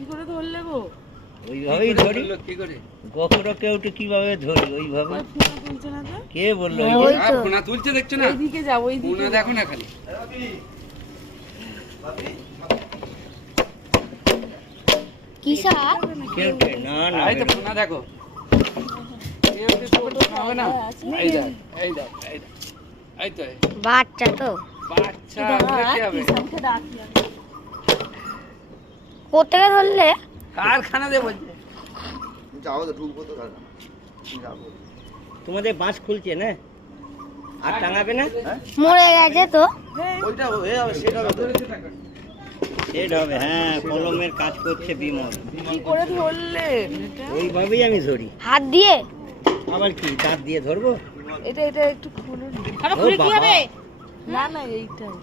কি করে ধরলে গো? ওইভাবেই ধরি। কি করে গহরা কেউটে কিভাবে ধরি ওইভাবে। ফোনা তুলছে না তো? কে বললো? ফোনা তুলছে দেখছো না? ওইদিকে যাও, ওইদিকে ফোনা দেখো না খালি। কি শাক? কেউটে না না। এই তো ফোনা দেখো। কেউটে ছোট হবে না। এই দেখ, এই দেখ, এই দেখ। এই তো বাচ্চা তো। বাচ্চা কি হবে? কোথায় ধরলে? কারখানা দে বলছে। যাও তো ঢুকবো তো কারখানা। যাবো। তোমাদের বাঁশ খুলছে না? আর টাঙাবে না? মরে গেছে তো। ওইটা হয়ে যাবে সেটা হবে তো। সেট হবে, হ্যাঁ কলমের কাজ করছে বিমল। কি করে ধরলে এটা? ওইভাবেই আমি ধরি। হাত দিয়ে? আবার কি দাঁত দিয়ে ধরবো? এটা একটু খুলুন। ও বাবা। না না এইটাই